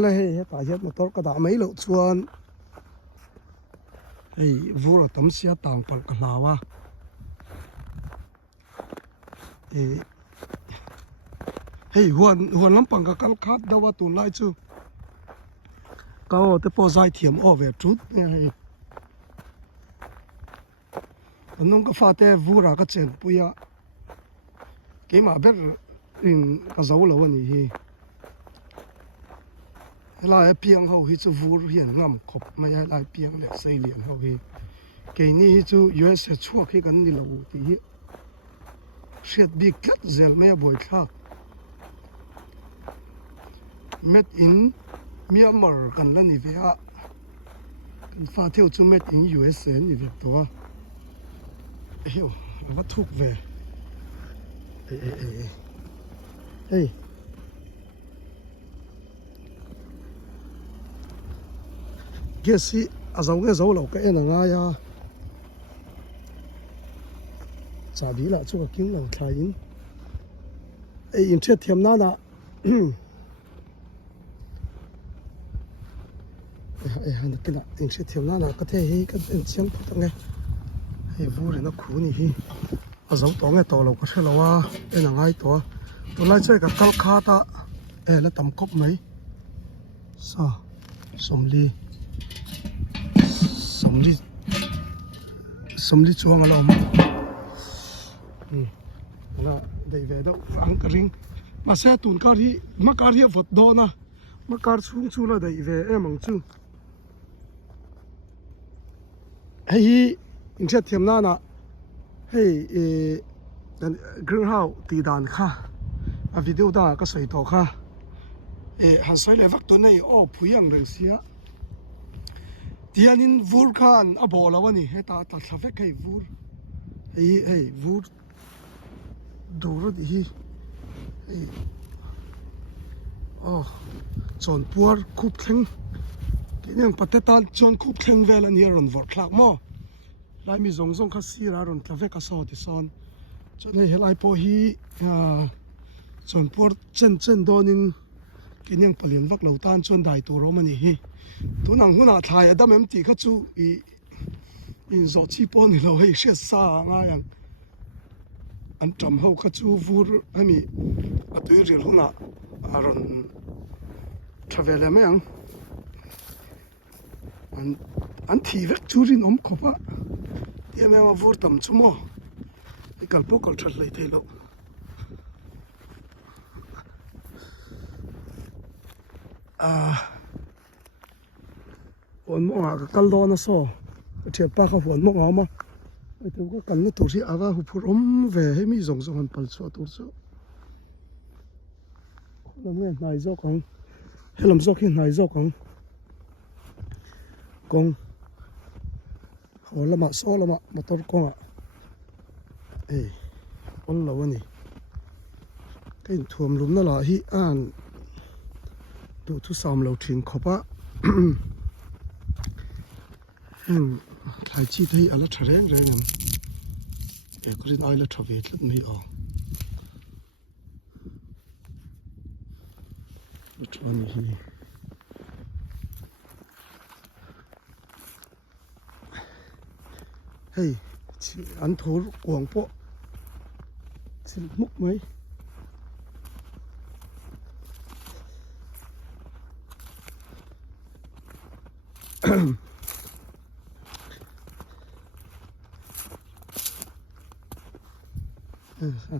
là hay tại hiện motor cái đã mấy lộ chuan hey vô là tấm xe tàng bật cả nào à hey Huan lắm bằng cái căn khát đâu tụi lại chứ cao tới po dài thiểm ở về chút nghe hey nông cái pha té vô ra cái chuyện bùi à cái mà biết in cái dấu lâu này hi lại piang hậu hi chu vô hiền ngầm khop mà lại piang lệ xây liền hậu hi cái này chu US chuộc hi cái này lâu thì hi xét bị cắt zel mẹ bồi khác made in Myanmar kan la ni ve a kan fa theo chu made in USA ni ve tua hiểu va thuk về hey gesi azong nge zo lo ka ena nga ya cha bi la chu ka king lang thai in ei in the thiam na na hắn cái nào anh sẽ thiếu nó là có thể hi cái chiang phụ tang nghe hay vu rồi nó khú nhỉ hi à giống to nghe to lâu có thể lâu à đây là ngay to tôi lại chơi cái cal khá ta là tầm cốc mấy sao sầm ly chuông ở đâu là đây về đâu ăn cái ring mà xe tuần cá đi mắc cá đi vật đó na mắc cá xuống xuống là đây về em mong chú hey in chat thiam na na hey greenhouse ti dan kha a video da ka soi to kha han soi le vak to nei o phuyang reng sia tianin vur khan a bola wani he ta thavek hey vur hey vur dor di hi hey oh chon puar khup thleng cái patetan chọn khúc khen về là nhiều rồi vọt lạc mò lại mi zong khá xí ra rồi cà phê cà sau thì son cho nên lại po hi chọn po chân đo nên cái những palin vắc lâu tan chọn đại tu rồi mà nhỉ tu năng huna thay adam em tì khát chú in giọt chi po này lâu hay sẽ xa ngay yang anh trầm hậu khát chú vur hay mi à tuổi riêng huna rồi travel em yang anh thì vết chú rin ốm khóc á, em mà vô tầm chú mò, cái cặp bố còn chặt lấy thế lộ, Huan mong cái cal đó nó so, chuyện ba cái Huan mong áo mà, cái thứ có cần nó tổ chức ava hụp ốm về hay mi rong hành bal so tổ chức, làm nghe này do con, hay làm do khi này do con là mà số là mà motor con ạ con lâu này cái thuầm lúm nó là hi an tụ thu sàm lâu thuyền khop á thay chi thấy anh là thề rồi nè cái cái ai là thề lắm mi which one is he hey anh thổi quảng bộ xin múc mấy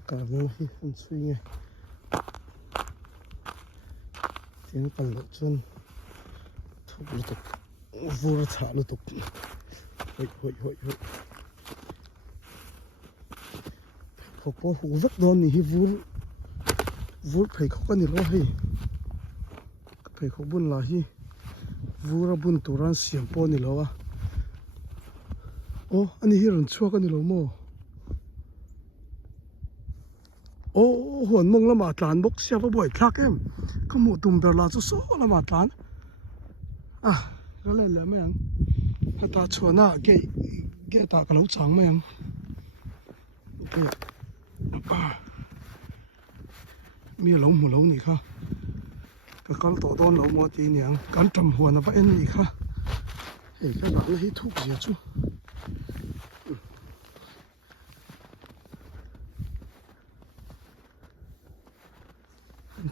cả vô hi không suy nghe tiếng cần lộ chân thuộc lục tục vô thả lục tục hội học po hú vắt đòn này vur phải khóc cái này lo hay phải khóc bún là hi vur ra bún turan xiêm po này lo à ô anh hi rồi chua cái này lo mò ô Huan mong là mà tán bốc xe vào buổi khác em có một tùm bèo là số là mà tán cái này là mấy anh ta chua na cái ta cái lấu trắng mấy anh mi lông một lấu này kha cái con tổ đôn nó mua tí nhàng cán trầm Huan nó vậy gì khác thì cái đó là hết thuốc gì chứ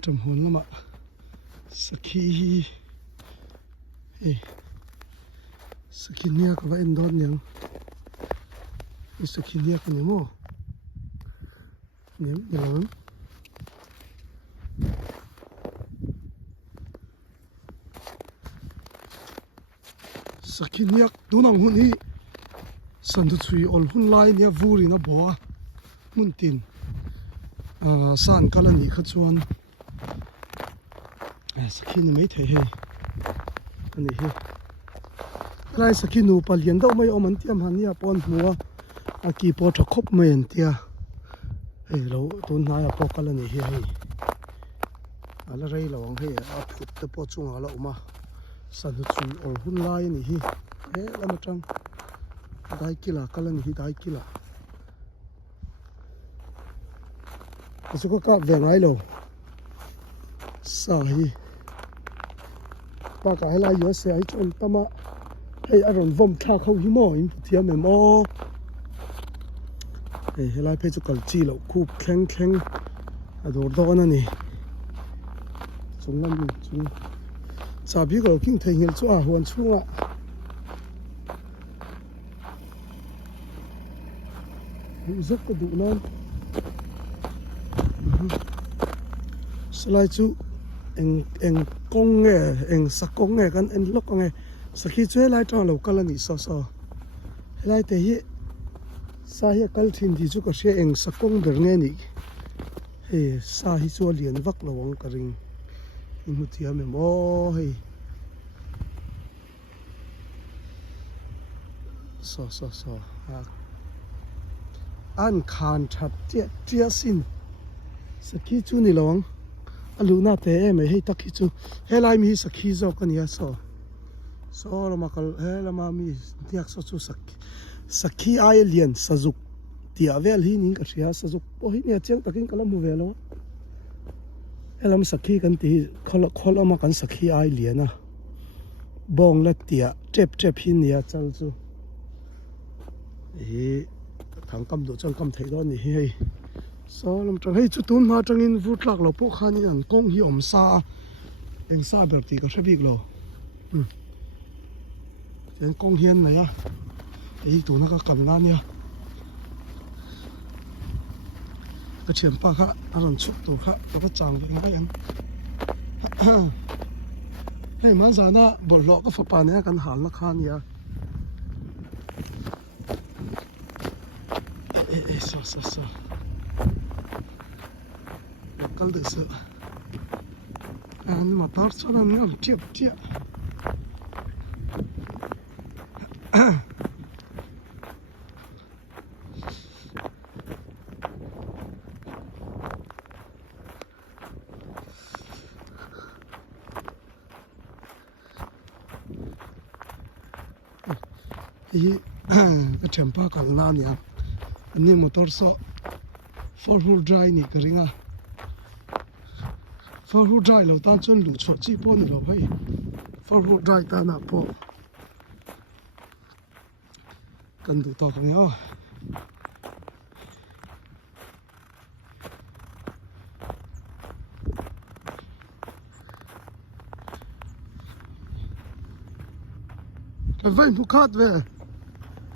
trầm Huan lắm ạ Saki nia có vậy đón nhàng Saki nia có nhớ mò nhớ lắm Saki nia tu nang hun hi san tu chui ol hun lai nia vuri na bo mun tin san kalani kha chuan Saki ni mấy thầy hay anh ấy cái Saki nu palian đâu mấy ông anh tiêm hắn nia pon mua kỳ po cho khop men tia hey lo tun na po kalani hay ala rei lawang he a phut te po chunga lo ma san tu chui ol hun lai ni hi lama tang dai kila kalani hi dai kila asuka ka ve ngai lo sa hi pa ka la yo se ai chon tama hey aron vom tha khau hi mo in thiam em o hey helai phe chu kal chi lo khu khleng ador do na ni chung lam chung cha bi go king thei ngel chu a Huan chunga zok ko du nan slai chu eng kong nge eng sakong nge kan en lok nge Saki chu lai tang lo kalani so lai te hi sa hi kal thin di chu ka she eng sakong ber nge ni he sa hi chu lian vak lawang ka ring in hu thiam em o hei so an khan that tia sin Saki chu ni lawang aluna te em hei takhi chu helai mi Saki zo kania so lama kal lama mi tiak so chu Saki ai lian sajuk tia vel hi ning ka ria sajuk po hi ne cheng takin kalam mu velo elam Saki kan ti khola ma kan Saki ai liana bong la tia trep hi nia chal chu thang kam do chang kam thei do ni hei so lam tang hei chu tun ma tang in vu tlak lo po khan in an kong hi om sa eng sa ber ti ka hrebik lo chen kong hian na ya ei tu na ka kam na nia ka chem pa kha aron chuk to kha ka chang ve ngai an hei man za na bol lo ka fa pa ne kan hal na khan ya so kal de se an ma tar chana ngam tiap cái tempa kal na nia ani motor so 4-wheel drive ni ka ringa 4-wheel drive lo ta chon lu chho chi po ni lo bhai 4-wheel drive ta na po kan du to kang yo cái vây mu khat ve